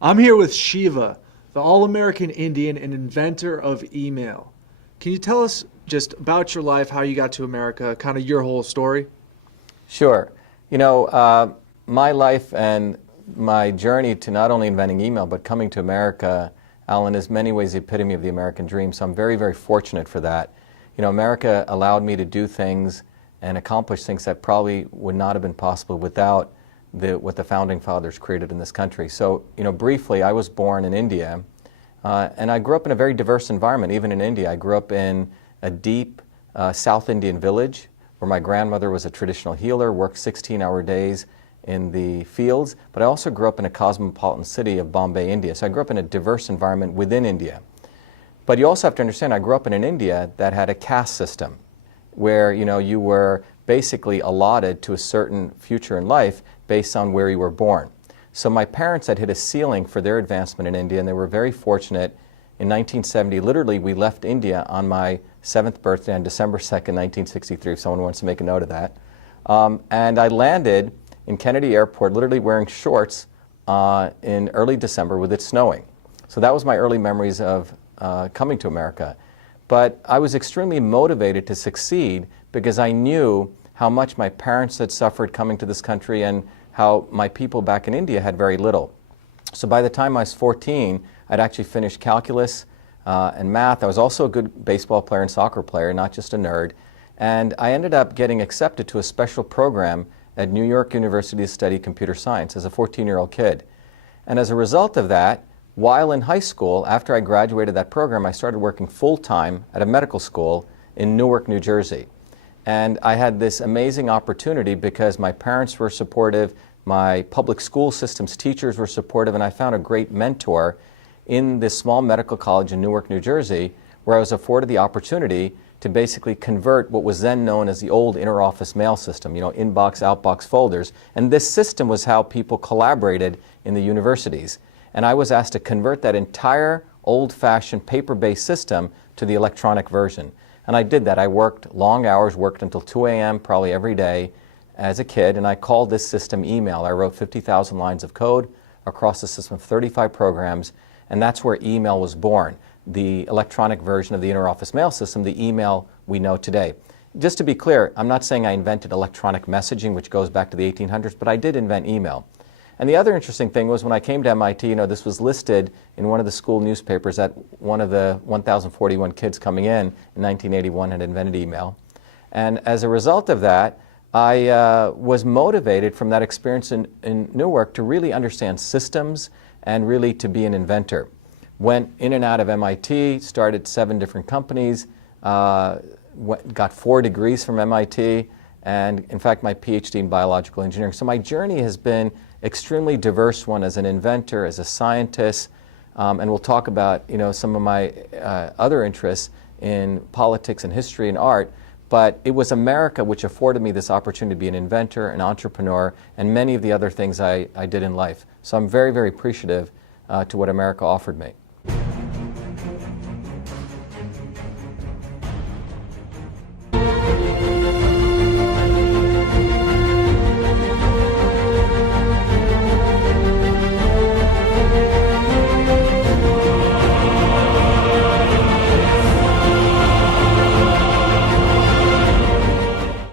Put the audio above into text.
I'm here with Shiva, the All-American Indian and inventor of email. Can you tell us just about your life, how you got to America, kind of your whole story? Sure. My life and my journey to not only inventing email, but coming to America, Alan, is many ways the epitome of the American dream. So I'm very, very fortunate for that. America allowed me to do things and accomplish things that probably would not have been possible without what the founding fathers created in this country. So, briefly, I was born in India, and I grew up in a very diverse environment, even in India. I grew up in a deep South Indian village where my grandmother was a traditional healer, worked 16-hour days in the fields, but I also grew up in a cosmopolitan city of Bombay, India. So I grew up in a diverse environment within India. But you also have to understand, I grew up in an India that had a caste system where, you were basically allotted to a certain future in life based on where you were born. So my parents had hit a ceiling for their advancement in India, and they were very fortunate. In 1970, literally, we left India on my 7th birthday on December 2nd, 1963, if someone wants to make a note of that. And I landed in Kennedy Airport, literally wearing shorts in early December with it snowing. So that was my early memories of coming to America. But I was extremely motivated to succeed because I knew how much my parents had suffered coming to this country and how my people back in India had very little. So by the time I was 14, I'd actually finished calculus and math. I was also a good baseball player and soccer player, not just a nerd. And I ended up getting accepted to a special program at New York University to study computer science as a 14-year-old kid. And as a result of that, while in high school, after I graduated that program, I started working full-time at a medical school in Newark, New Jersey. And I had this amazing opportunity because my parents were supportive, my public school system's teachers were supportive, and I found a great mentor in this small medical college in Newark, New Jersey, where I was afforded the opportunity to basically convert what was then known as the old inter-office mail system, inbox, outbox folders. And this system was how people collaborated in the universities. And I was asked to convert that entire old-fashioned paper-based system to the electronic version. And I did that. I worked long hours, worked until 2 a.m. probably every day as a kid, and I called this system email. I wrote 50,000 lines of code across a system of 35 programs, and that's where email was born, the electronic version of the inter-office mail system, the email we know today. Just to be clear, I'm not saying I invented electronic messaging, which goes back to the 1800s, but I did invent email. And the other interesting thing was when I came to MIT, this was listed in one of the school newspapers that one of the 1,041 kids coming in 1981 had invented email. And as a result of that, I was motivated from that experience in Newark to really understand systems and really to be an inventor. Went in and out of MIT, started 7 different companies, got 4 degrees from MIT, and in fact my PhD in biological engineering. So my journey has been extremely diverse one as an inventor, as a scientist, and we'll talk about some of my other interests in politics and history and art. But it was America which afforded me this opportunity to be an inventor, an entrepreneur, and many of the other things I did in life. So I'm very, very appreciative to what America offered me.